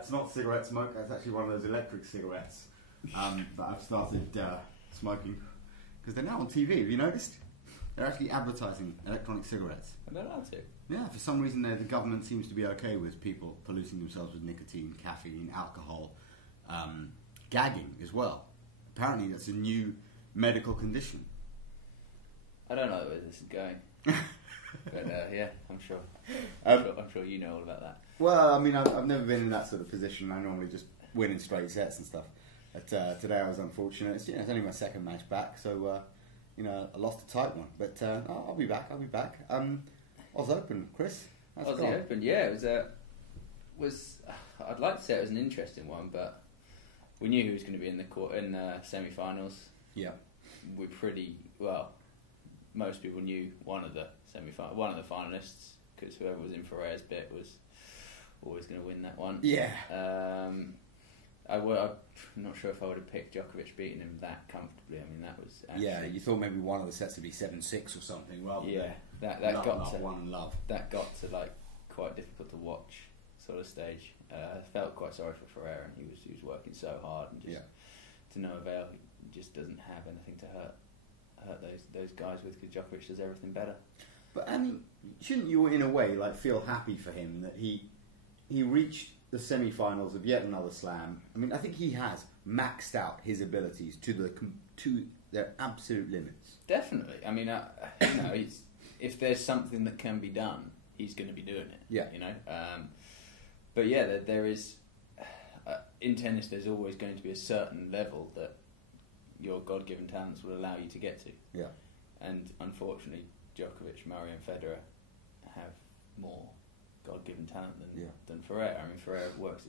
It's not cigarette smoke. That's actually one of those electric cigarettes that I've started smoking because they're now on TV. Have you noticed? They're actually advertising electronic cigarettes. I don't know to. Yeah, for some reason the government seems to be okay with people polluting themselves with nicotine, caffeine, alcohol, gagging as well. Apparently that's a new medical condition. I don't know where this is going. But yeah, I'm sure you know all about that. Well, I mean, I've never been in that sort of position. I normally just win in straight sets and stuff. But today I was unfortunate. It's only my second match back, so I lost a tight one. But I'll be back. Oz Open, Chris. Aussie Open, yeah, it was. I'd like to say it was an interesting one, but we knew who was going to be in the semi-finals. Yeah, we pretty well. Most people knew one of the finalists, because whoever was in Ferreira's bit was always going to win that one. Yeah. I'm not sure if I would have picked Djokovic beating him that comfortably. I mean, that was actually, yeah. You thought maybe one of the sets would be 7-6 or something. Rather that than got to one in love. That got to like quite difficult to watch sort of stage. I felt quite sorry for Ferreira, and he was working so hard and just to no avail. He just doesn't have anything to hurt those guys with, because Djokovic does everything better. But I mean, shouldn't you in a way like feel happy for him that he reached the semi-finals of yet another slam? I mean, I think he has maxed out his abilities to their absolute limits. Definitely. I mean, if there's something that can be done, he's going to be doing it. Yeah. But yeah, there is in tennis. There's always going to be a certain level that your God-given talents will allow you to get to. Yeah. And unfortunately, Djokovic, Murray and Federer have more God-given talent than Ferreira. I mean, Ferreira works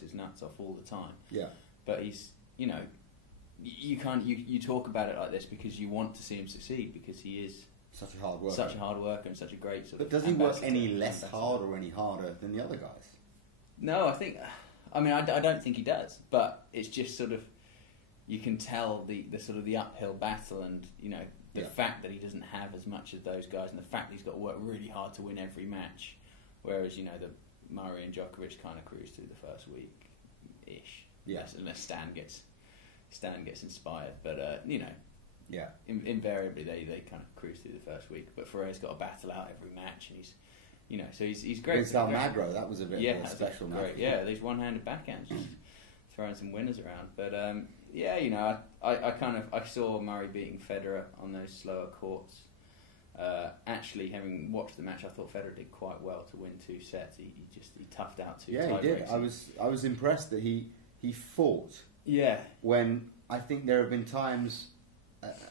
his nuts off all the time. Yeah. But he's, you talk about it like this because you want to see him succeed, because he is such a hard worker. Such a hard worker and such a great sort of. But does he work any less hard or any harder than the other guys? No, I don't think he does. But it's just sort of, you can tell the sort of the uphill battle, and the fact that he doesn't have as much as those guys, and the fact that he's got to work really hard to win every match, whereas the Murray and Djokovic kind of cruise through the first week ish, unless Stan gets inspired. But invariably they kind of cruise through the first week. But Ferreira's got to battle out every match, and he's great. Against Almagro, that was a bit of a special match. Yeah, these one-handed backhands, just throwing some winners around. But I saw Murray beating Federer on those slower courts. Actually, having watched the match, I thought Federer did quite well to win 2 sets. He toughed out 2 tiebreaks. Yeah, he did. I was impressed that he fought. Yeah. When I think there have been times,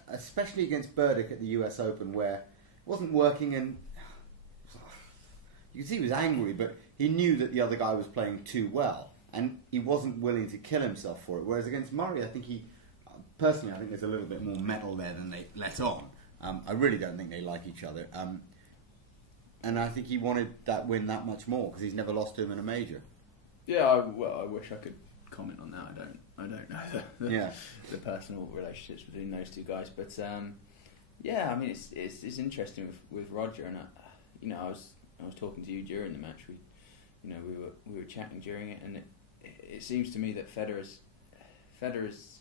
especially against Burdick at the US Open, where it wasn't working, and you could see he was angry, but he knew that the other guy was playing too well, and he wasn't willing to kill himself for it. Whereas against Murray, I think personally, I think there's a little bit more metal there than they let on. I really don't think they like each other. And I think he wanted that win that much more, because he's never lost to him in a major. Yeah, I wish I could comment on that. I don't know the personal relationships between those two guys. But I mean, it's interesting with Roger, and I was talking to you during the match. We were chatting during it, and it seems to me that Federer's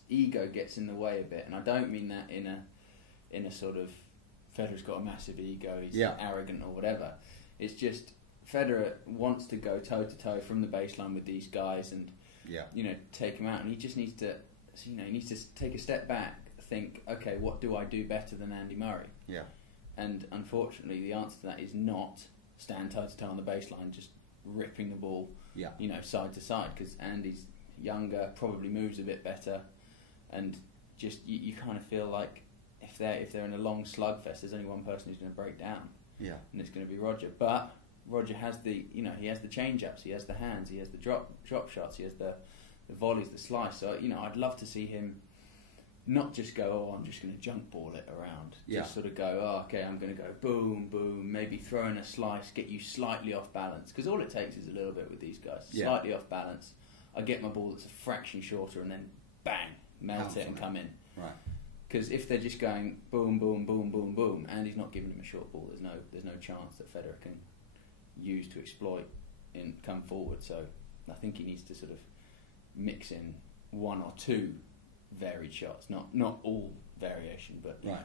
ego gets in the way a bit, and I don't mean that in a sort of Federer's got a massive ego, he's arrogant or whatever. It's just Federer wants to go toe to toe from the baseline with these guys and take them out, and he just needs to take a step back, think, okay, what do I do better than Andy Murray? Yeah. And unfortunately, the answer to that is not stand toe to toe on the baseline, just ripping the ball, side to side, because Andy's younger, probably moves a bit better, and just you kind of feel like if they're in a long slugfest, there's only one person who's going to break down, and it's going to be Roger. But Roger has the change ups, he has the hands, he has the drop shots, he has the volleys, the slice. So I'd love to see him not just go, I'm just going to junk ball it around. Just sort of go, okay, I'm going to go boom, boom, maybe throw in a slice, get you slightly off balance. Because all it takes is a little bit with these guys. Slightly off balance. I get my ball that's a fraction shorter, and then bang, melt it and come in. Right. Because if they're just going boom, boom, boom, boom, boom, and he's not giving him a short ball, there's no chance that Federer can use to exploit and come forward. So I think he needs to sort of mix in one or two varied shots, not all variation, but right.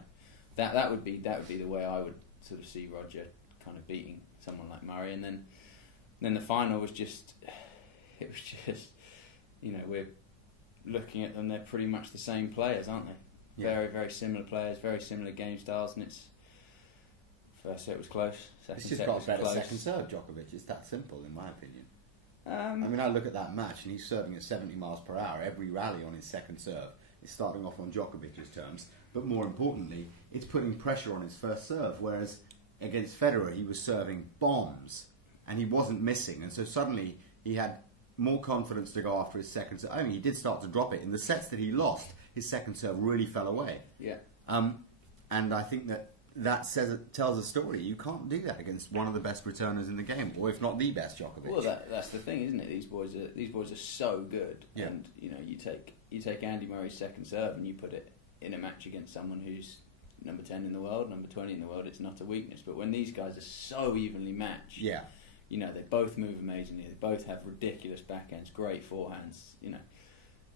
that would be the way I would sort of see Roger kind of beating someone like Murray, and then the final was just we're looking at them, they're pretty much the same players, aren't they? Yeah. Very, very similar players, very similar game styles, and it's first set was close, second it's just set got was a better close. Second serve, Djokovic. It's that simple, in my opinion. I mean, I look at that match and he's serving at 70 miles per hour. Every rally on his second serve is starting off on Djokovic's terms, but more importantly, it's putting pressure on his first serve, whereas against Federer he was serving bombs and he wasn't missing, and so suddenly he had more confidence to go after his second serve. I mean, he did start to drop it. In the sets that he lost, his second serve really fell away. Yeah. And I think that tells a story. You can't do that against one of the best returners in the game, or if not the best, Djokovic. Well, that's the thing, isn't it? These boys are so good, yeah. And you take Andy Murray's second serve and you put it in a match against someone who's number 10 in the world, number 20 in the world. It's not a weakness. But when these guys are so evenly matched, yeah. They both move amazingly. They both have ridiculous backhands, great forehands.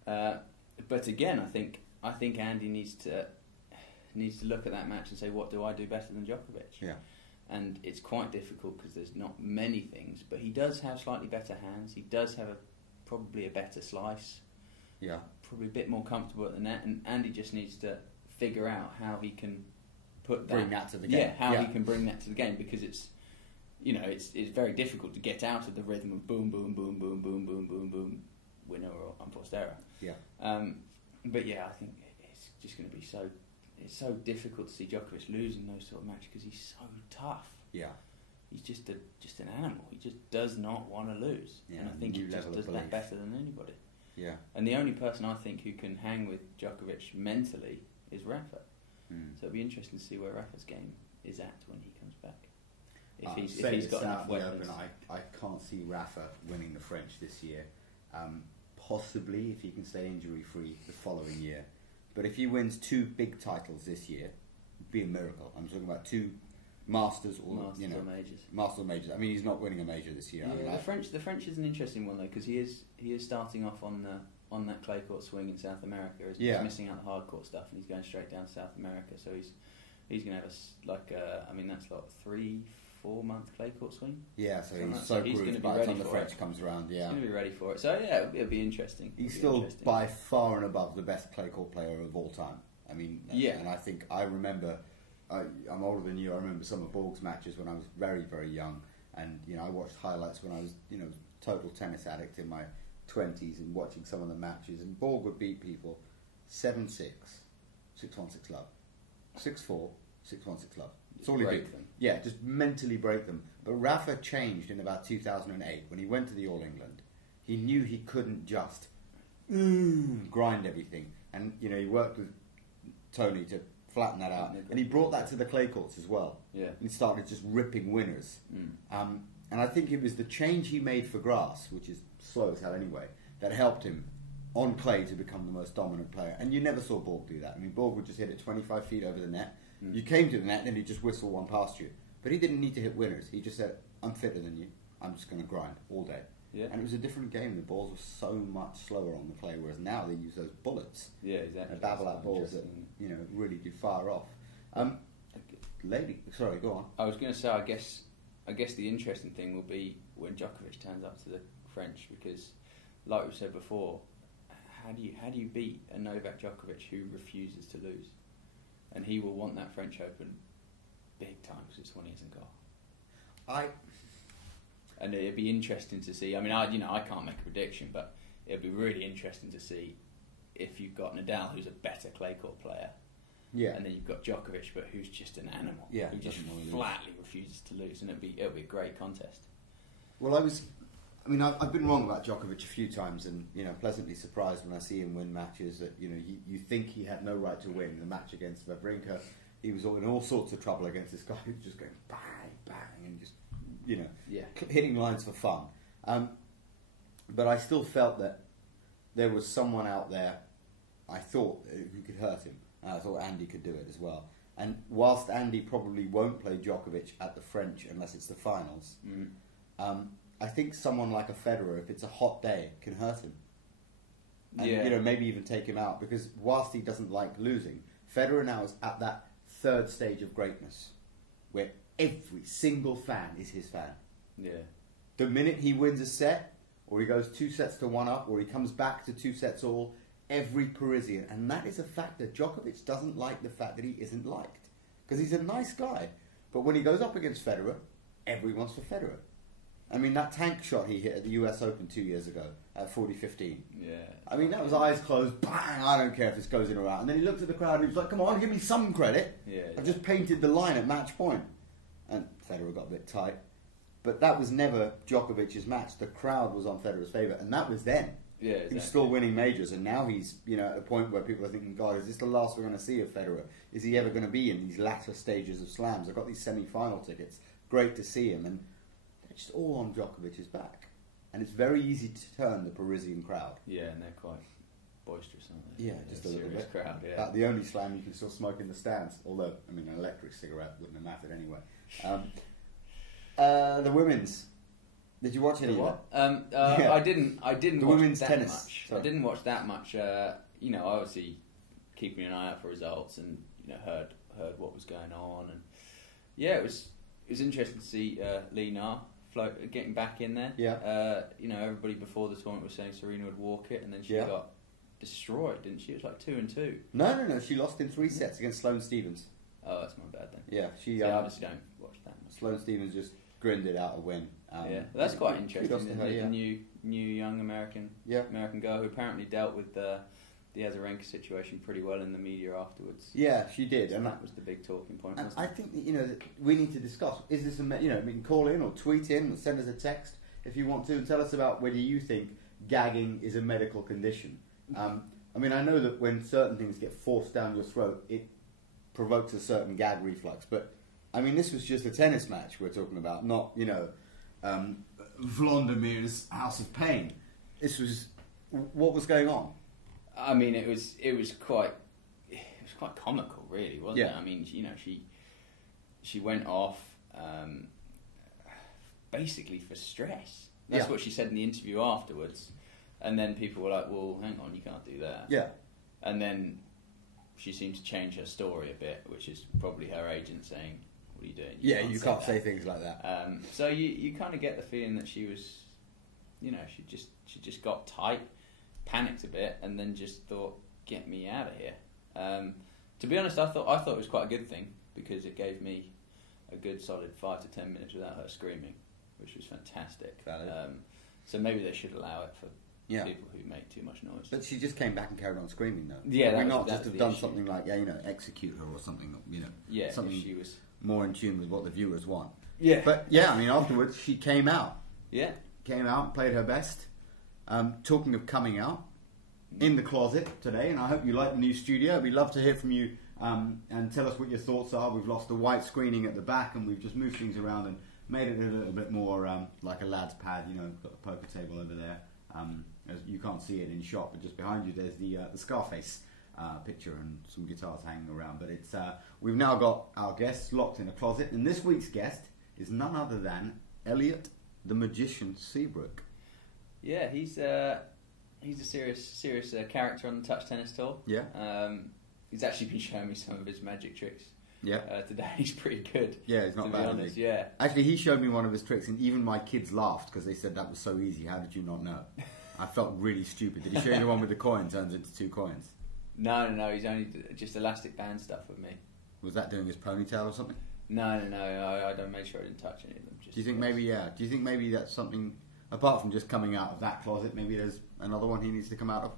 But again, I think Andy needs to look at that match and say, what do I do better than Djokovic? Yeah. And it's quite difficult because there's not many things, but he does have slightly better hands. He does have probably a better slice. Yeah. Probably a bit more comfortable at the net, and Andy just needs to figure out how he can bring that to the game. Yeah, how he can bring that to the game, because it's very difficult to get out of the rhythm of boom, boom, boom, boom, boom, boom, boom, boom, winner or unforced error. Yeah. But yeah, I think it's just going to be so. It's so difficult to see Djokovic losing those sort of matches because he's so tough. Yeah. He's just an animal. He just does not want to lose. Yeah, and I think he just does that better than anybody. Yeah. And the only person I think who can hang with Djokovic mentally is Rafa. So it'll be interesting to see where Rafa's game is at when he comes back. If he's got enough weapons. I can't see Rafa winning the French this year. Possibly, if he can stay injury-free, the following year. But if he wins 2 big titles this year, it'd be a miracle. I'm talking about 2 Masters or majors. Masters or majors. I mean, he's not winning a major this year. Yeah, I mean, the French is an interesting one though, because he is starting off on that clay court swing in South America. He's missing out the hard court stuff, and he's going straight down to South America. So he's going to have that's like 3-4 month clay court swing. Yeah, so he's going to be ready by the time the French comes around. Yeah, he's going to be ready for it. So yeah, it'll be interesting. He's still by far and above the best clay court player of all time. I mean, and I think I remember. I'm older than you. I remember some of Borg's matches when I was very, very young, and I watched highlights when I was total tennis addict in my 20s and watching some of the matches. And Borg would beat people 7-6, 6-1, 6-love, 6-4, 6-1, 6-love. That's all he did. Them. Yeah, just mentally break them. But Rafa changed in about 2008 when he went to the All England. He knew he couldn't just grind everything, and he worked with Tony to flatten that out, and he brought that to the clay courts as well. Yeah, and started just ripping winners. And I think it was the change he made for grass, which is slow as hell anyway, that helped him on clay to become the most dominant player. And you never saw Borg do that. I mean, Borg would just hit it 25 feet over the net. You came to the net, and he'd just whistle one past you. But he didn't need to hit winners. He just said, "I'm fitter than you. I'm just going to grind all day." Yeah. And it was a different game. The balls were so much slower on the clay, whereas now they use those bullets. Yeah, exactly. And babble out balls that really do fire off. Sorry, go on. I was going to say, I guess the interesting thing will be when Djokovic turns up to the French, because, like we said before, how do you beat a Novak Djokovic who refuses to lose? And he will want that French Open big time, because it's one he hasn't got. And it'd be interesting to see. I mean, I can't make a prediction, but it'd be really interesting to see if you've got Nadal, who's a better clay court player, and then you've got Djokovic, but who's just an animal, who just flatly refuses to lose, and it'll be a great contest. Well, I've been wrong about Djokovic a few times, and pleasantly surprised when I see him win matches that you think he had no right to win. The match against Wawrinka, he was in all sorts of trouble against this guy who's just going bang, bang, and just hitting lines for fun. But I still felt that there was someone out there, I thought, who could hurt him. And I thought Andy could do it as well. And whilst Andy probably won't play Djokovic at the French unless it's the finals, I think someone like a Federer, if it's a hot day, can hurt him. And, maybe even take him out. Because whilst he doesn't like losing, Federer now is at that third stage of greatness where every single fan is his fan. Yeah. The minute he wins a set, or he goes 2 sets to 1 up, or he comes back to 2 sets all, every Parisian, and that is a factor. Djokovic doesn't like the fact that he isn't liked. Because he's a nice guy. But when he goes up against Federer, everyone's for Federer. I mean, that tank shot he hit at the US Open 2 years ago at 40-15. Yeah. I mean, that was eyes closed, bang, I don't care if this goes in or out. And then he looked at the crowd and he was like, come on, give me some credit. Yeah. I've just painted the line at match point. And Federer got a bit tight. But that was never Djokovic's match. The crowd was on Federer's favour, and that was then. Yeah, exactly. He was still winning majors, and now he's at a point where people are thinking, God, is this the last we're going to see of Federer? Is he ever going to be in these latter stages of slams? I've got these semi-final tickets. Great to see him, and they're just all on Djokovic's back. And it's very easy to turn the Parisian crowd. Yeah, and they're quite boisterous, aren't they? Yeah, just a little bit. Crowd, yeah. The only slam you can still smoke in the stands, although, I mean, an electric cigarette wouldn't have mattered anyway. The women's. Did you watch any of what? Yeah. I didn't the watch women's that tennis. much. Sorry. I didn't watch that much. Obviously keeping an eye out for results and heard what was going on, and it was interesting to see Lee Na getting back in there. Yeah. Everybody before the tournament was saying Serena would walk it, and then she got destroyed, didn't she? It was like 2-2. No. She lost in 3 sets against Sloane Stephens. Oh, that's my bad then. Yeah, she. I obviously don't watch that much. Sloane Stephens just grinned it out a win. That's quite interesting. The new young American girl who apparently dealt with the Azarenka situation pretty well in the media afterwards. Yeah, she did, and that was the big talking point. And I think that, we need to discuss. Is this we can call in or tweet in or send us a text if you want to and tell us about whether you think gagging is a medical condition. I mean, I know that when certain things get forced down your throat, it provokes a certain gag reflux, but I mean, this was just a tennis match we're talking about, not Vlandimir's House of Pain. This was what was going on. I mean, it was quite comical, really, wasn't it? I mean, she went off basically for stress. That's what she said in the interview afterwards, and then people were like, "Well, hang on, you can't do that." Yeah, and then she seemed to change her story a bit, which is probably her agent saying, "What are you doing? You can't say things like that." So you kind of get the feeling that she was, she just got tight, panicked a bit, and then just thought, "Get me out of here." To be honest, I thought it was quite a good thing because it gave me a good solid 5 to 10 minutes without her screaming, which was fantastic. So maybe they should allow it for people who make too much noise. But she just came back and carried on screaming, though. Yeah, we not just have done something like execute her or something. Something she was more in tune with what the viewers want. Yeah, but I mean, afterwards she came out. Yeah, came out, played her best. Talking of coming out, in the closet today, and I hope you like the new studio. We'd love to hear from you and tell us what your thoughts are. We've lost the white screening at the back, and we've just moved things around and made it a little bit more like a lad's pad. Got the poker table over there. As you can't see it in shot, but just behind you there's the Scarface picture and some guitars hanging around. But it's we've now got our guests locked in a closet, and this week's guest is none other than Elliot the Magician Seabrook. Yeah, he's a serious character on the Touch Tennis Tour. Yeah. He's actually been showing me some of his magic tricks. Yeah. Today he's pretty good. Yeah, he's not bad. Honest. Yeah. Actually, he showed me one of his tricks, and even my kids laughed because they said that was so easy. How did you not know? I felt really stupid. Did he show you the one with the coin turns into 2 coins? No. He's only just elastic band stuff with me. Was that doing his ponytail or something? No. I don't make sure I didn't touch any of them. Do you think maybe? Yeah. Do you think maybe that's something apart from just coming out of that closet? Maybe there's another one he needs to come out of.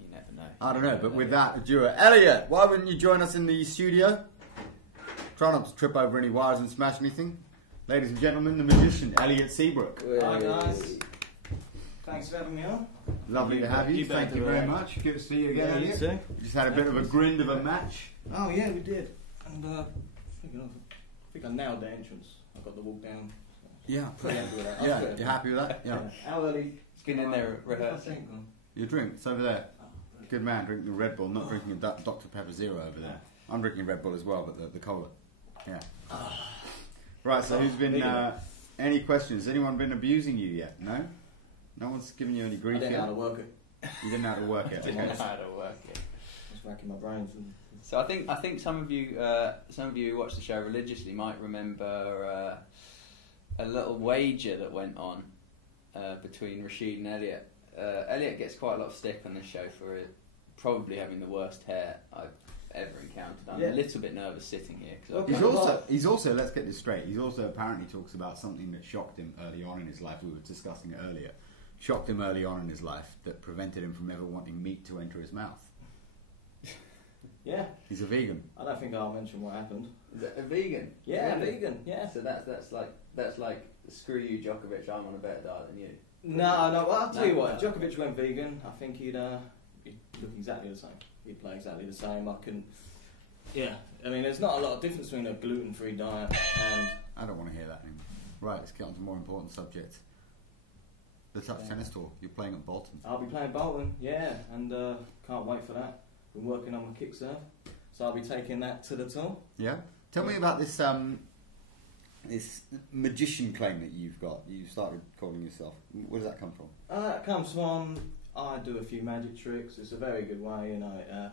You never know. I don't know. But with that, Dura, Elliot, why wouldn't you join us in the studio? Try not to trip over any wires and smash anything. Ladies and gentlemen, the magician, Elliot Seabrook. Hi guys. Thanks for having me on. Lovely to have you. Thank you very much. Good to see you again, Elliot. You too. We just had a bit of a grind of a match. Oh yeah, we did. And I think I nailed the entrance. I got the walk down. Yeah. Pretty happy with that. Yeah, you're happy with that? Yeah. How early? He's been in there rehearsing. Your drink, it's over there. Good man, drinking the Red Bull, not drinking a Dr. Pepper Zero over there. I'm drinking Red Bull as well, but the cola. Yeah. Right, so who's been Any questions? Has anyone been abusing you yet? No? No one's giving you any grief I didn't yet? know how to work it. You didn't know how to work it? I didn't know how to work it. I was racking my brains. So I think some of you who watch the show religiously might remember a little wager that went on between Rashid and Elliot. Elliot gets quite a lot of stick on this show for probably having the worst hair I've ever encountered. I'm a little bit nervous sitting here. He's also, let's get this straight, he's also apparently talks about something that shocked him early on in his life. We were discussing it earlier. Shocked him early on in his life that prevented him from ever wanting meat to enter his mouth. Yeah. He's a vegan. I don't think I'll mention what happened. Is it a vegan? Yeah, Really? vegan. Yeah. So that's like screw you, Djokovic. I'm on a better diet than you. No. Well, I'll tell you what. If Djokovic went vegan, I think he'd look exactly the same. He'd play exactly the same. Yeah. I mean, there's not a lot of difference between a gluten-free diet and. I don't want to hear that anymore. Right, let's get on to more important subjects. The touch tennis tour. You're playing at Bolton. I'll be playing Bolton, yeah, and can't wait for that. Been working on my kick serve, so I'll be taking that to the tour. Yeah. Tell me about this this magician claim that you've got. You started calling yourself. Where does that come from? It comes from I do a few magic tricks. It's a very good way, you know. It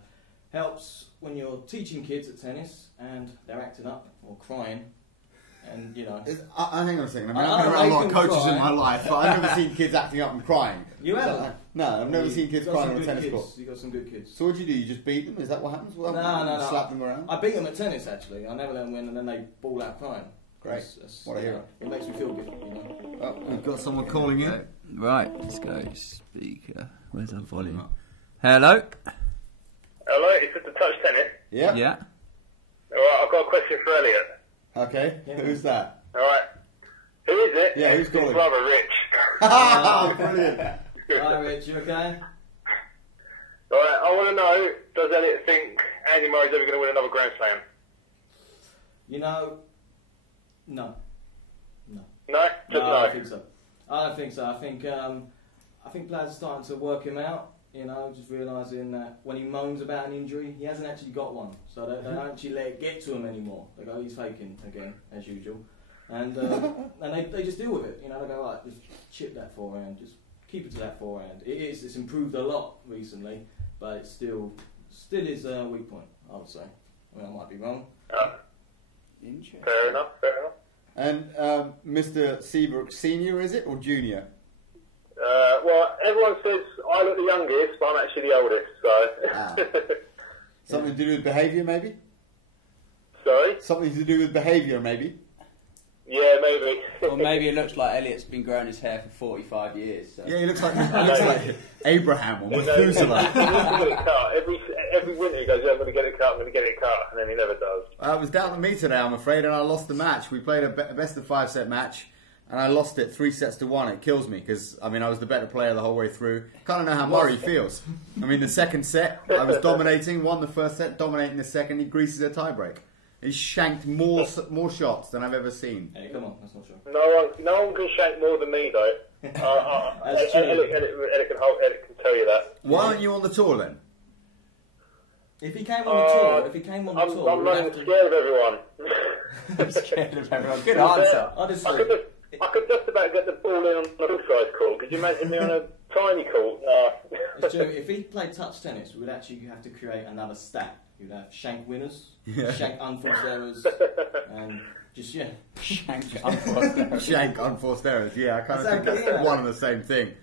helps when you're teaching kids at tennis and they're acting up or crying. And you know, hang on a second. I mean, I've been around a lot of coaches in my life, but I've never seen kids acting up and crying. You haven't? No, I've never seen kids crying on a tennis kids. court. You got some good kids. So what do you do? You just beat them? Is that what happens? Well, No. Slap them around? I beat them at tennis actually. I never let them win, and then they ball out crying. Great. What a hero. It makes me feel good. You know. Oh, we've got someone calling in. Right, let's go. Speaker. Where's our volume? Hello. Hello, it's just the touch tennis. Yeah. Yeah. Alright, I've got a question for Elliot. Okay. Yeah. Who's that? Alright. Who is it? Yeah, who's calling? His brother, Rich. Brilliant. Hi Rich, you okay? Alright, I want to know, does Elliot think Andy Murray's ever going to win another Grand Slam? You know, no. No? Just I no. don't think so. I don't think so. I think players are starting to work him out. You know, just realising that when he moans about an injury, he hasn't actually got one. So they don't actually let it get to him anymore. They go, he's faking again, as usual. And they just deal with it. You know, they go, right, just chip that forehand, just keep it to that forehand. It's improved a lot recently, but it still is a weak point, I would say. I mean, I might be wrong. Interesting. Fair enough. And Mr. Seabrook Senior, is it, or Junior? Well, everyone says I look the youngest, but I'm actually the oldest, so... Something to do with behaviour, maybe? Sorry? Something to do with behaviour, maybe? Yeah, maybe. Or maybe it looks like Elliot's been growing his hair for 45 years. So. Yeah, he looks like Abraham or He Methuselah. wants to get it cut. Every winter he goes, yeah, I'm going to get it cut, and then he never does. I was down to me today, I'm afraid, and I lost the match. We played a best of 5 set match, and I lost it 3-1. It kills me because I was the better player the whole way through. Kind of know how Murray feels. I mean, the second set I was dominating, won the first set, dominating the second. He greases a tiebreak. He shanked more shots than I've ever seen. Hey, come on, that's not true. No one can shank more than me, though. That's true. Elliot can tell you that. Why aren't you on the tour then? If he came on the tour, I'm not even scared of everyone. I'm scared of everyone. Good answer. Honestly, I could just about get the ball in on a full-size court. Could you imagine me on a tiny court? No. it's true. If he played touch tennis, we would actually have to create another stat. You'd have shank winners, shank unforced errors, and just Shank unforced errors. Shank unforced errors. Yeah, I kind of think Exactly, that's one and the same thing.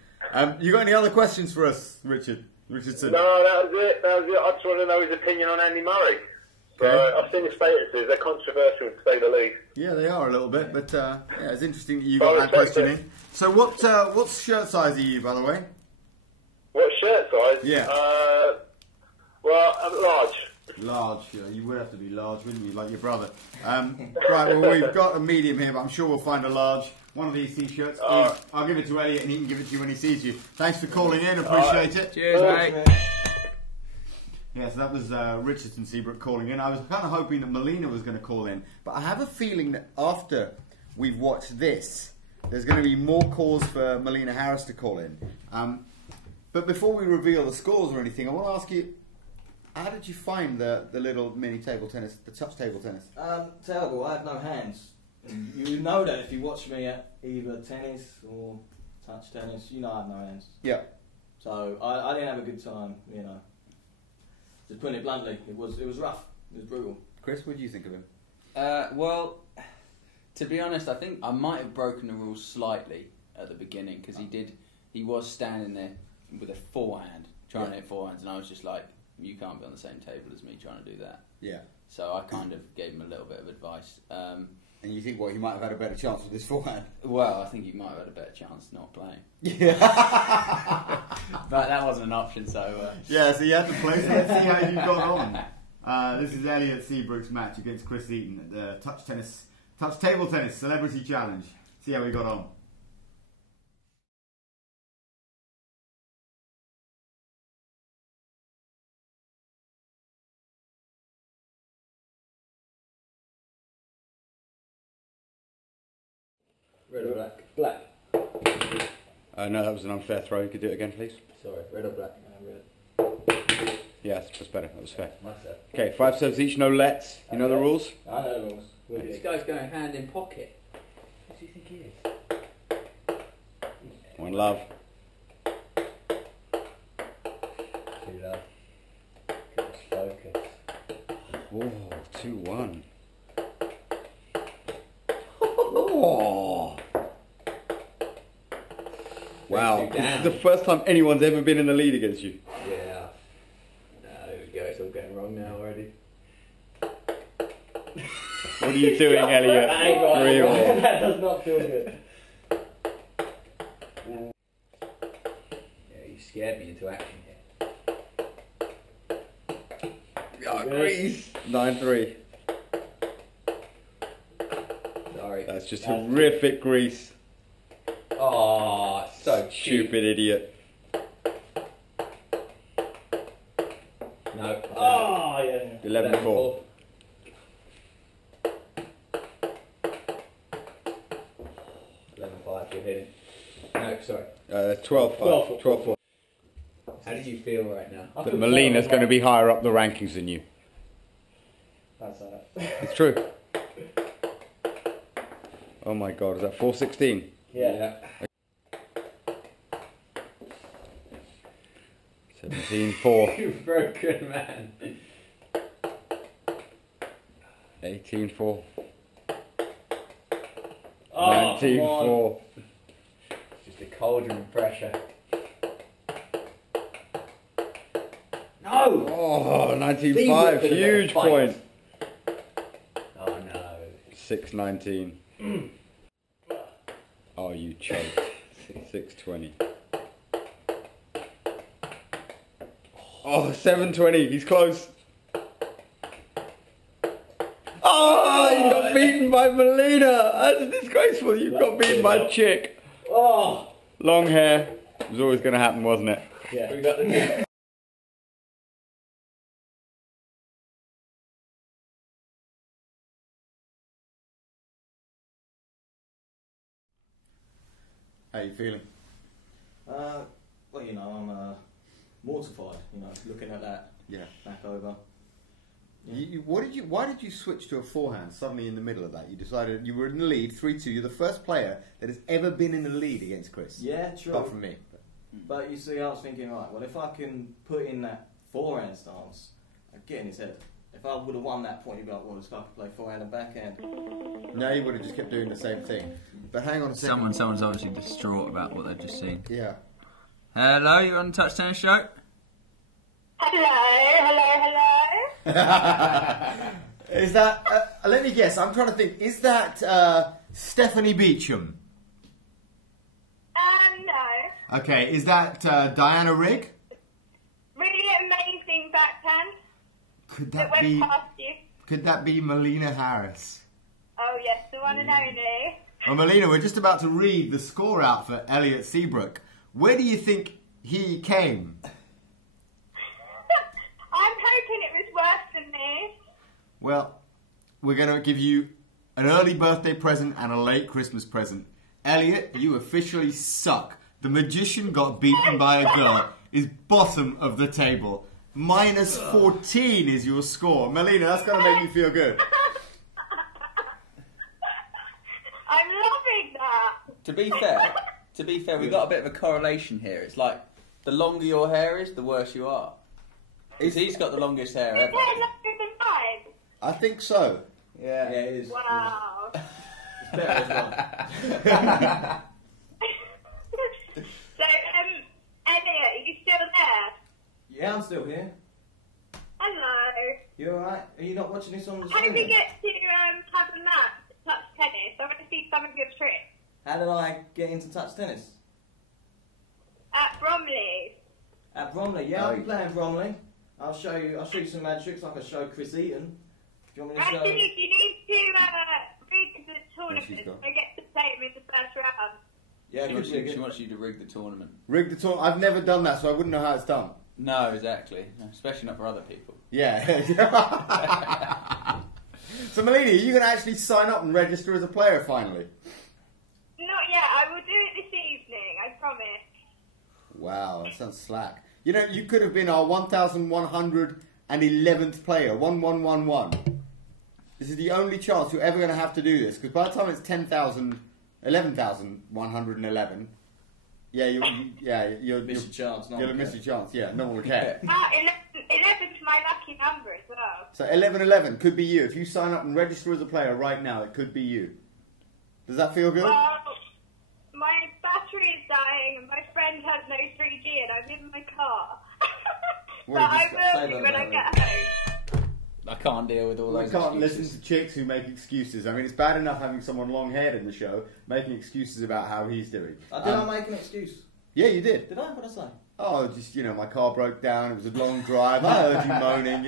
You got any other questions for us, Richardson? No, that was it. I just want to know his opinion on Andy Murray. So I've seen his statuses. They're controversial, to say the least. Yeah, they are a little bit, but it's interesting that you got that question in. So what shirt size are you, by the way? What shirt size? Yeah. Well, I'm large. Large, yeah, you would have to be large, wouldn't you, like your brother? Right, well, we've got a medium here, but I'm sure we'll find a large. One of these t-shirts. I'll give it to Elliot and he can give it to you when he sees you. Thanks for calling in, appreciate it. Cheers, mate. Yeah, so that was Richardson Seabrook calling in. I was kind of hoping that Melina was going to call in, but I have a feeling that after we've watched this, there's going to be more calls for Melina Harris to call in. But before we reveal the scores or anything, I want to ask you, how did you find the little mini table tennis, the touch table tennis? terrible. I have no hands. And you know that if you watch me at either tennis or touch tennis, you know I have no hands. Yeah. So I didn't have a good time, you know. Just putting it bluntly, it was rough. It was brutal. Chris, what do you think of him? Well, to be honest, I think I might have broken the rules slightly at the beginning because he was standing there with a forehand, trying to hit forehands, and I was just like, you can't be on the same table as me trying to do that. Yeah. So I kind of gave him a little bit of advice. And you think, he might have had a better chance with his forehand? Well, I think he might have had a better chance not playing. Yeah. But that wasn't an option, so... Yeah, so you had to play, so let's see how you got on. This is Elliot Seabrook's match against Chris Eaton at the Touch Table Tennis Celebrity Challenge. See how we got on. Red or black? Black. No, that was an unfair throw. You could do it again, please. Sorry, red or black? Red. Yes, that's better. That was fair. My serve. Okay, 5 serves each, no lets. You know the rules? I know the rules. This guy's going hand in pocket. What do you think he is? One love. Two love. Good focus. Oh, 2-1. Oh. Wow, this is the first time anyone's ever been in the lead against you. Yeah. No, there we go. It's all going wrong now already. What are you doing, Elliot? That ain't right. That does not feel good. Yeah, you scared me into action here. Oh, grease. 9-3. Sorry. That's just horrific grease. Oh, so stupid idiot. No. Oh, yeah. 11-4. 11-5, you're hitting. No, sorry. 12-5. 12-4. How do you feel right now? That Molina's going to be higher up the rankings than you. That's alright. It's true. Oh my god, is that 4-16? Yeah. 17-4. You've broken, man. 18-4. Oh, 19-4. Just a cauldron of pressure. No! Oh, 19-5. Huge point. Oh no. 6-19. Oh, you choked. 6-20. Oh, 7-20. He's close. Oh, you got beaten by Molina. That's disgraceful. You got beaten by a chick. Oh! Long hair. It was always going to happen, wasn't it? Yeah. We got the... How are you feeling? Well, you know, I'm mortified, you know, looking at that back over. Yeah. Why did you switch to a forehand suddenly in the middle of that? You decided you were in the lead, 3-2. You're the first player that has ever been in the lead against Chris. Yeah, true. Apart from me. But you see, I was thinking, right, well, if I can put in that forehand stance, I'd get in his head. If I would have won that point, you'd be like, well, this guy could play forehand and backhand. No, you would have just kept doing the same thing. But hang on a second. Someone's obviously distraught about what they've just seen. Yeah. Hello, you're on the Touch Tennis Show? Hello. Is that, let me guess, I'm trying to think, is that Stephanie Beecham? No. Okay, is that Diana Rigg? Really amazing backhand. Could that that went be, past you. could that be Melina Harris? Oh yes, the one and only. Well, Melina, we're just about to read the score out for Elliot Seabrook. Where do you think he came? I'm hoping it was worse than me. Well, we're going to give you an early birthday present and a late Christmas present. Elliot, you officially suck. The magician got beaten by a girl, is bottom of the table. Minus 14 is your score. Melina, that's going to make you feel good. To be fair, we've got a bit of a correlation here. It's like the longer your hair is, the worse you are. Because he's got the longest hair ever. Is it longer than mine? I think so. Yeah. Yeah, it is. Wow. It's better as well. So, Elliot, are you still there? Yeah, I'm still here. Hello. You alright? Are you not watching this on the How did screen? we get to have a match at touch tennis? I want to see some of your tricks. How did I get into touch tennis? At Bromley. At Bromley. Yeah, I'll be playing Bromley. I'll show you some mad tricks like I showed Chris Eaton. Do you want me to show? Actually, you need to rig the tournament she's so gone. I get to play him in the first round. Yeah, She wants you to rig the tournament. Rig the tournament. I've never done that, so I wouldn't know how it's done. No, exactly. Especially not for other people. Yeah. So, Melanie, are you going to actually sign up and register as a player finally? Not yet. I will do it this evening. I promise. Wow, that sounds slack. You know, you could have been our 1,111th player, 1111. This is the only chance you're ever going to have to do this, because by the time it's 11,111, you'll Miss your chance. You'll miss your chance. Yeah, no one will care. 11's my lucky number as well. So 1111 could be you. If you sign up and register as a player right now, it could be you. Does that feel good? Well, my battery is dying and my friend has no 3G and I'm in my car. But Well, I just will say be that when I about get home. I can't deal with all We those can't excuses. listen to chicks who make excuses. I mean, it's bad enough having someone long-haired in the show making excuses about how he's doing. Did I make an excuse? Yeah, you did. Did I? What did I say? Oh, just, my car broke down. It was a long drive. I heard you moaning,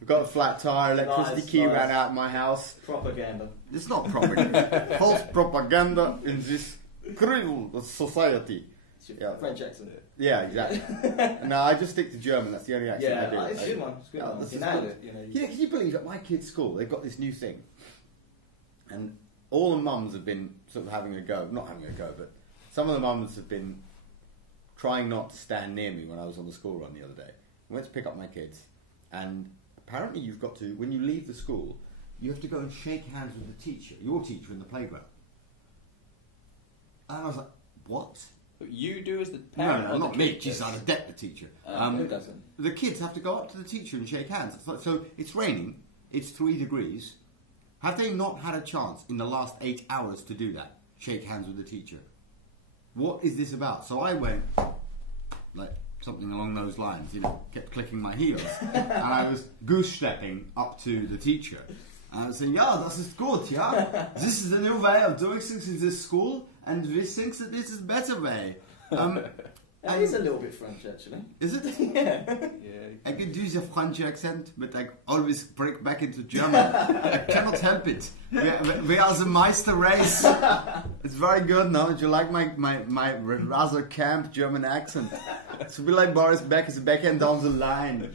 We've got a flat tyre. Electricity Nice, key nice. ran out of my house. Propaganda. It's not propaganda. False propaganda in this cruel society. It's your Yeah. French accent. Yeah, exactly. No, I just stick to German. That's the only accent I do. Yeah, it's a good one. It's a good Oh, one. this You is nailed good. it. Yeah, can you believe at my kids' school they've got this new thing, and all the mums have been sort of having a go. Not having a go, but some of the mums have been trying not to stand near me when I was on the school run the other day. I went to pick up my kids, and apparently you've got to, when you leave the school, you have to go and shake hands with the teacher, your teacher in the playground. And I was like, what? You do as the parent? No, or the not me. kid She's does? not a deputy teacher. Who doesn't? The kids have to go up to the teacher and shake hands. So it's raining. It's 3 degrees. Have they not had a chance in the last 8 hours to do that? Shake hands with the teacher. What is this about? So I went like something along those lines. Kept clicking my heels, and I was goose stepping up to the teacher. And I was saying, "Yeah, das ist gut. Yeah, this is the new way of doing things in this school, and we think that this is better way." That is a little bit French, actually. Is it? Yeah. I can do the French accent, but I always break back into German. I cannot help it. We are the Meister race. It's very good now. Do you like my rather camp German accent? It's a bit like Boris Beck. It's a backhand down the line.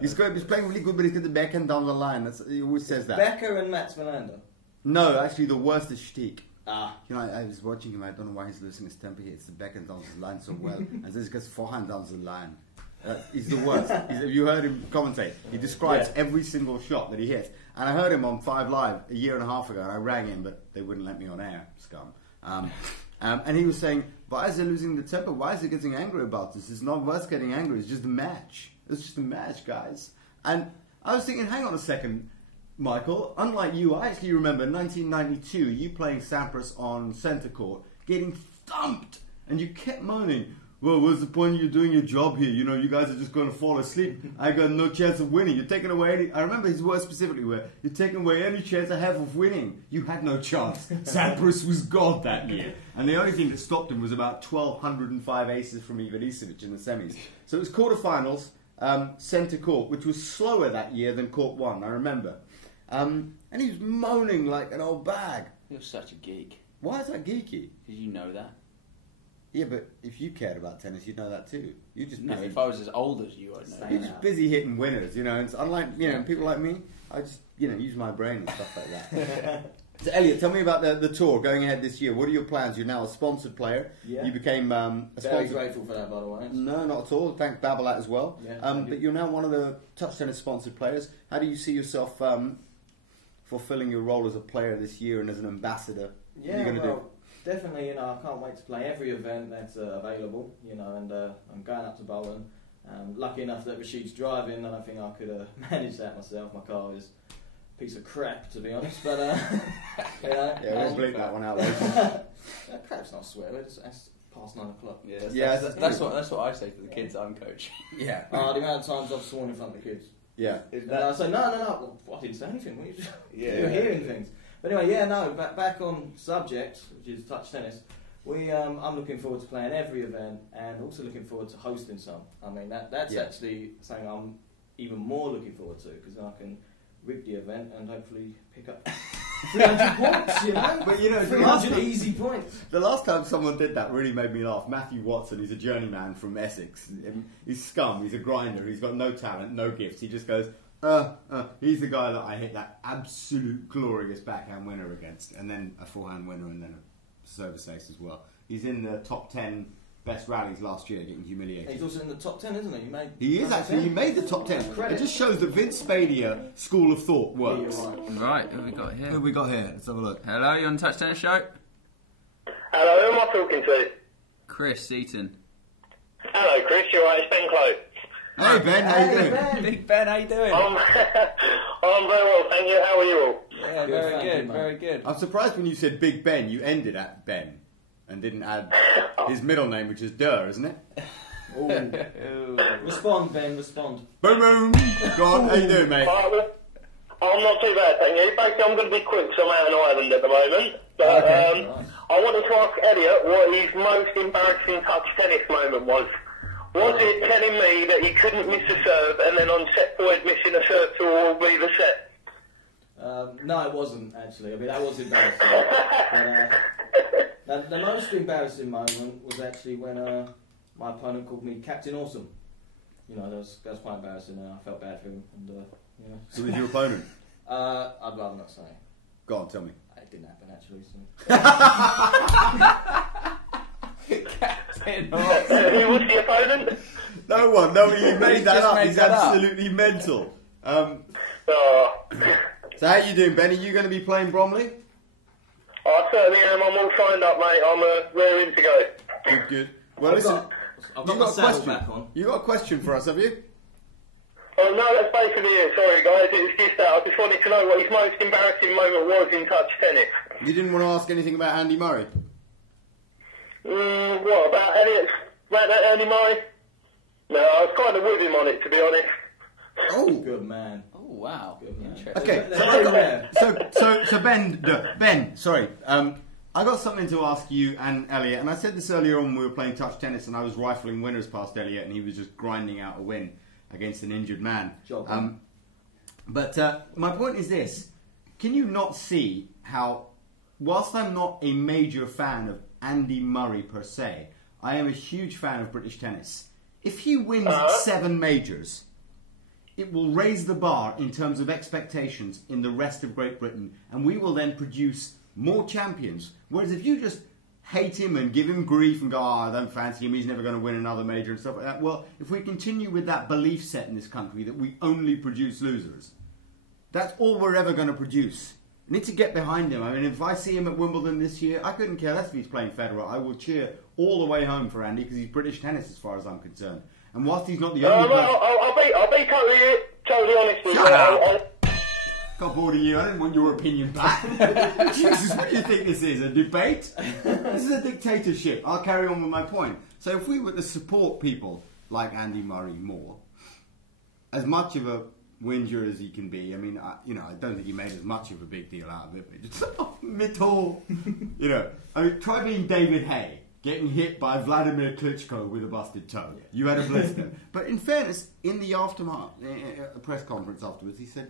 He's playing really good, but he's got the backhand down the line. He always says that. Becker and Max Melander. No, actually, the worst is Stieg. Ah. I was watching him. I don't know why he's losing his temper. He hits the backhand down the line so well, and then he gets forehand down the line. He's the worst. Have you heard him commentate? He describes every single shot that he hits. And I heard him on 5 Live a year and a half ago, and I rang him, but they wouldn't let me on air, scum. And he was saying, why is he losing the temper? Why is he getting angry about this? It's not worth getting angry. It's just a match. It's just a match, guys. And I was thinking, hang on a second, Michael. Unlike you, I actually remember 1992, you playing Sampras on centre court, getting thumped, and you kept moaning, well, what's the point of you doing your job here? You guys are just going to fall asleep. I got no chance of winning. You're taking away any... I remember his words specifically were, you're taking away any chance I have of winning. You had no chance. Sampras was God that year. And the only thing that stopped him was about 1,205 aces from Ivanisevic in the semis. So it was quarterfinals, centre court, which was slower that year than court 1, I remember. And he was moaning like an old bag. You're such a geek. Why is that geeky? Because you know that. Yeah, but if you cared about tennis, you'd know that too. You just No, busy. if I was as old as you, I'd know You're that. just busy hitting winners, It's unlike people like me. I just use my brain and stuff like that. So Elliot, tell me about the tour going ahead this year. What are your plans? You're now a sponsored player. Yeah. You became a Very sponsor. grateful for that, by the way. No, not at all. Thank Babolat as well. Yeah, thank but you. you're now one of the touch tennis sponsored players. How do you see yourself fulfilling your role as a player this year and as an ambassador? What are you Yeah, gonna well, definitely, I can't wait to play every event that's available, and I'm going up to Bolton. Lucky enough that Rashid's driving, and I think I could manage that myself. My car is a piece of crap, to be honest, but Yeah, we'll bleep that one out later. Crap's not a swear word. That's past 9 o'clock. Yeah, that's what I say to the kids I'm coaching. Yeah. The amount of times I've sworn in front of the kids. Yeah. And I say, no, well, I didn't say anything. You're hearing things. But anyway, back on subject, which is touch tennis. I'm looking forward to playing every event, and also looking forward to hosting some. I mean, that's actually something I'm even more looking forward to, because I can rig the event and hopefully pick up 300 points, But 300 easy points. The last time someone did that really made me laugh. Matthew Watson, he's a journeyman from Essex. He's scum, he's a grinder, he's got no talent, no gifts. He just goes, he's the guy that I hit that absolute glorious backhand winner against, and then a forehand winner, and then a service ace as well. He's in the top 10 best rallies last year, getting humiliated. He's also in the top 10, isn't he? He is actually. He made the top 10. It just shows that Vince Spadia school of thought works. Yeah, Right, who have we got here? Who have we got here? Let's have a look. Hello, you on the Touch Tennis Show? Hello, who am I talking to? Chris Seaton. Hello, Chris. You're right. It's Ben Clough. Hey Ben, how you doing? Ben. Big Ben, how you doing? I'm very well, thank you. How are you all? Yeah, Good, very thank you, good, mate. very good. I'm surprised when you said Big Ben, you ended at Ben and didn't add his middle name, which is Durr, isn't it? Ooh. Respond, Ben, respond. Boom, boom. Go on, how you doing, mate? I'm not too bad, thank you. Basically, I'm going to be quick because I'm out in Ireland at the moment. But Okay. I wanted to ask Elliot what his most embarrassing touch tennis moment was. Was it telling me that he couldn't miss a serve and then on set point missing a serve to all be the set? No, it wasn't, actually. I mean, that was embarrassing. But, the most embarrassing moment was actually when my opponent called me Captain Awesome. That was quite embarrassing, and I felt bad for him. And, Who was your opponent? I'd rather not say. Go on, tell me. It didn't happen, actually. So. Captain Who was the opponent? No one. No, you made that just up. made He's that up. absolutely mental. Oh, So how you doing, Ben? Are you going to be playing Bromley? I certainly am. I'm all signed up, mate. I'm raring to go. Good, good. Well, listen. I've You got my got a saddle question? back on. You got a question for us, have you? Oh, no, that's basically it. Sorry, guys. It was just that. I just wanted to know what his most embarrassing moment was in touch tennis. You didn't want to ask anything about Andy Murray? What, about Andy Murray? No, I was kind of with him on it, to be honest. Oh. Good man. Oh, wow. Good man. Interesting. Okay, They're so very I rare. got, so Ben, sorry. I got something to ask you and Elliot, and I said this earlier on when we were playing touch tennis, and I was rifling winners past Elliot, and he was just grinding out a win against an injured man. Job. But my point is this: can you not see how, whilst I'm not a major fan of Andy Murray per se, I am a huge fan of British tennis. If he wins 7 majors, it will raise the bar in terms of expectations in the rest of Great Britain, and we will then produce more champions. Whereas if you just hate him and give him grief and go, I don't fancy him, he's never going to win another major and stuff like that, well, if we continue with that belief set in this country that we only produce losers, that's all we're ever going to produce. I need to get behind him. I mean, if I see him at Wimbledon this year, I couldn't care less if he's playing Federer. I will cheer all the way home for Andy because he's British tennis as far as I'm concerned. And whilst he's not the only person... I'll be totally honest with you. Shut up. Got bored of you. I didn't want your opinion back. Jesus, what do you think this is? A debate? This is a dictatorship. I'll carry on with my point. So if we were to support people like Andy Murray more, as much of a whinger as he can be, I mean, I don't think he made as much of a big deal out of it. But just, Mitchell. I mean, try being David Hay, getting hit by Vladimir Klitschko with a busted toe. You had a blister. But in fairness, in the aftermath, a press conference afterwards, he said,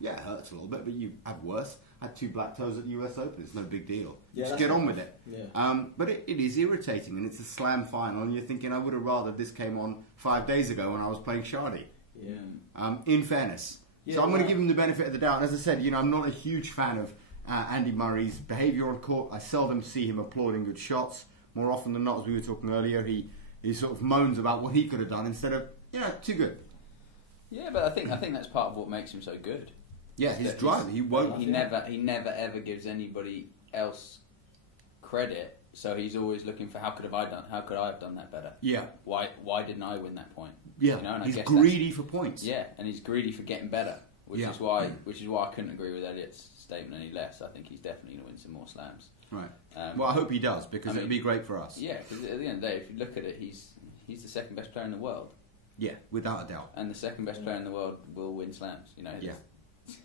yeah, it hurts a little bit, but you have worse. I had 2 black toes at the US Open. It's no big deal. Yeah, just get on with it. Yeah. But it is irritating, and it's a slam final, and you're thinking, I would have rather this came on 5 days ago when I was playing Shardy. Yeah. In fairness. Yeah, So I'm going to give him the benefit of the doubt. And as I said, I'm not a huge fan of Andy Murray's behaviour on court. I seldom see him applauding good shots. More often than not, as we were talking earlier, he sort of moans about what he could have done instead of, too good. Yeah, but I think that's part of what makes him so good. Yeah, his drive. He won't. He never ever gives anybody else credit. So he's always looking for how could I have done that better? Yeah. Why didn't I win that point? Yeah. You know, and he's I guess greedy for points. Yeah, and he's greedy for getting better, which is why I couldn't agree with Elliot's statement any less. I think he's definitely going to win some more slams. Right. Well, I hope he does, because it would be great for us. Yeah, because at the end of the day, if you look at it, he's the second best player in the world. Yeah, without a doubt. And the second best player in the world will win slams. You know.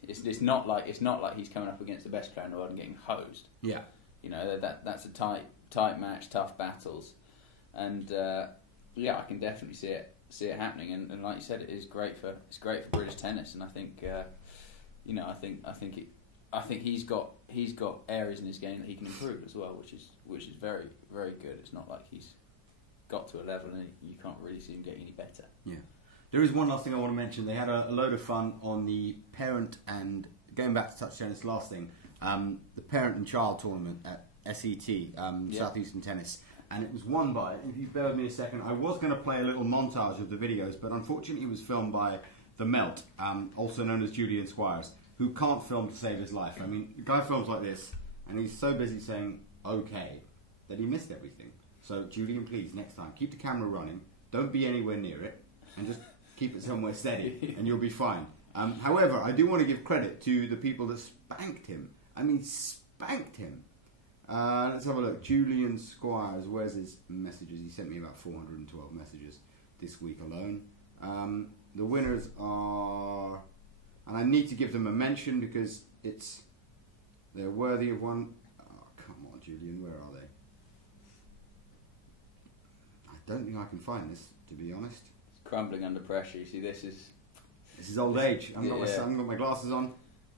It's not like he's coming up against the best player in the world and getting hosed. Yeah. You know, that's a tight match, tough battles, and I can definitely see it happening. And like you said, it's great for British tennis. And I think I think he's got areas in his game that he can improve as well, which is very, very good. It's not like he's got to a level and you can't really see him getting any better. Yeah. There is one last thing I want to mention. They had a load of fun on the parent and, going back to touch tennis, last thing, the parent and child tournament at SET, Southeastern Tennis, and it was won by, if you bear with me a second, I was going to play a little montage of the videos, but unfortunately it was filmed by the Melt, also known as Julian Squires, who can't film to save his life. I mean, the guy films like this, and he's so busy saying, okay, that he missed everything. So, Julian, please, next time, keep the camera running, don't be anywhere near it, and just keep it somewhere steady, and you'll be fine. However, I do want to give credit to the people that spanked him. I mean, spanked him. Let's have a look. Julian Squires, where's his messages? He sent me about 412 messages this week alone. The winners are... And I need to give them a mention because they're worthy of one. Oh, come on, Julian, where are they? I don't think I can find this, to be honest. It's crumbling under pressure. You see, this is old age. I haven't got my glasses on.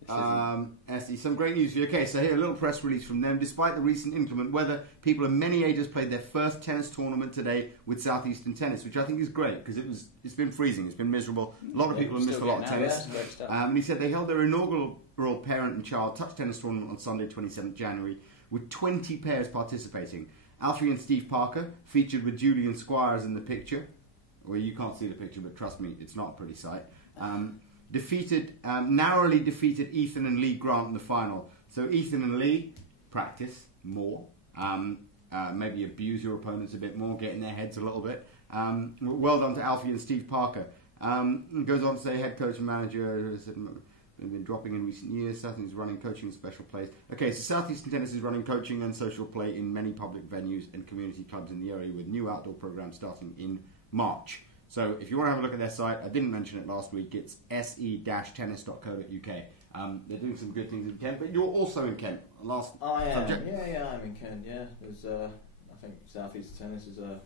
Some great news for you. Okay, so here, a little press release from them. Despite the recent inclement weather, people of many ages played their first tennis tournament today with Southeastern Tennis, which I think is great because it's been freezing, it's been miserable. A lot of people have missed a lot of tennis. And he said they held their inaugural parent and child touch tennis tournament on Sunday, 27th January, with 20 pairs participating. Alfie and Steve Parker featured with Julian Squires in the picture. Well, you can't see the picture, but trust me, it's not a pretty sight. Narrowly defeated Ethan and Lee Grant in the final. So Ethan and Lee practice more, maybe abuse your opponents a bit more, get in their heads a little bit. Well done to Alfie and Steve Parker. Goes on to say head coach and manager has been dropping in recent years. Southeastern is running coaching and special plays. Okay, so Southeastern Tennis is running coaching and social play in many public venues and community clubs in the area with new outdoor programs starting in March. So if you want to have a look at their site, I didn't mention it last week, it's se-tennis.co.uk. They're doing some good things in Kent, but you're also in Kent. I am. Yeah, I'm in Kent, yeah. There's, I think South East Tennis is a,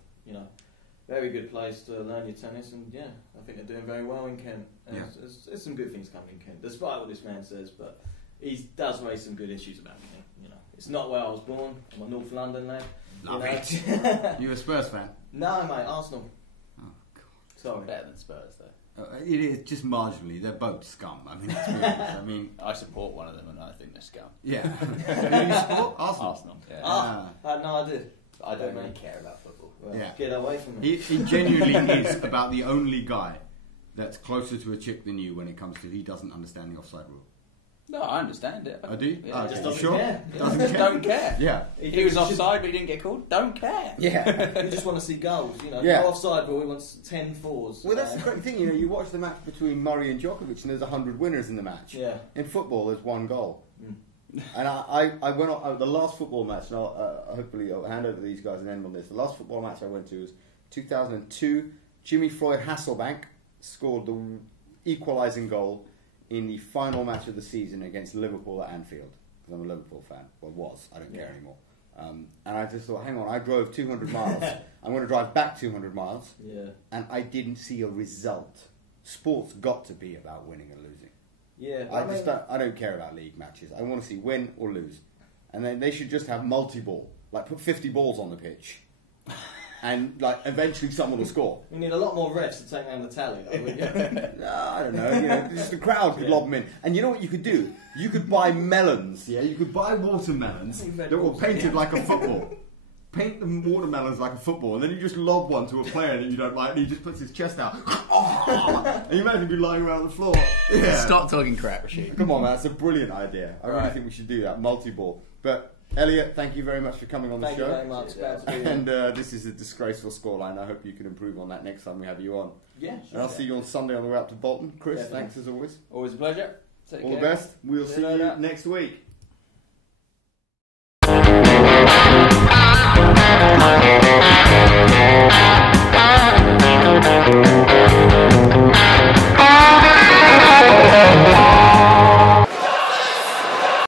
very good place to learn your tennis, and yeah, I think they're doing very well in Kent. And there's some good things coming in Kent, despite what this man says, but he does raise some good issues about me. It's not where I was born. I'm a North London lad. Love it. You a Spurs fan? No, mate, Arsenal. Sorry. Better than Spurs, though. It is just marginally. They're both scum. I mean, experience. I support one of them, and I think they're scum. Yeah. Who do you support? Arsenal. Yeah. No, I did. I don't really care about football. Well, get away from me. He genuinely is about the only guy that's closer to a chick than you when it comes to he doesn't understand the offside rule. No, I understand it. I do? Yeah, just doesn't care. Don't care. Yeah. He was offside, but he didn't get called. Don't care. Yeah. You just want to see goals, No offside rule, he wants 10 fours. Well, that's the great thing, you watch the match between Murray and Djokovic and there's 100 winners in the match. Yeah. In football, there's one goal. And I went on, the last football match, and hopefully I'll hand over to these guys and end on this. The last football match I went to was 2002. Jimmy Floyd Hasselbank scored the equalising goal in the final match of the season against Liverpool at Anfield, because I'm a Liverpool fan. Well, was. I don't care anymore. And I just thought, hang on, I drove 200 miles. I'm going to drive back 200 miles. Yeah. And I didn't see a result. Sport's got to be about winning and losing. Yeah. I don't care about league matches. I want to see win or lose. And then they should just have multi-ball. Like, put 50 balls on the pitch. And eventually someone will score. You need a lot more refs to take down the tally, though, wouldn't you? I don't know. Just the crowd could lob them in. And you know what you could do? You could buy melons. Yeah, you could buy watermelons that were painted like a football. Paint the watermelons like a football, and then you just lob one to a player that you don't like, and he just puts his chest out. And you imagine him be lying around the floor. Yeah. Stop talking crap, Rashid. Come on, man. That's a brilliant idea. I really think we should do that. Multi-ball. But Elliot, thank you very much for coming on the Thank show. you very much. Glad to be here. And this is a disgraceful scoreline. I hope you can improve on that next time we have you on. Yeah, sure. And I'll see you on Sunday on the way up to Bolton. Chris, Yeah, thanks as always. Always a pleasure. Take All care. the best. We'll See see you you later. next week.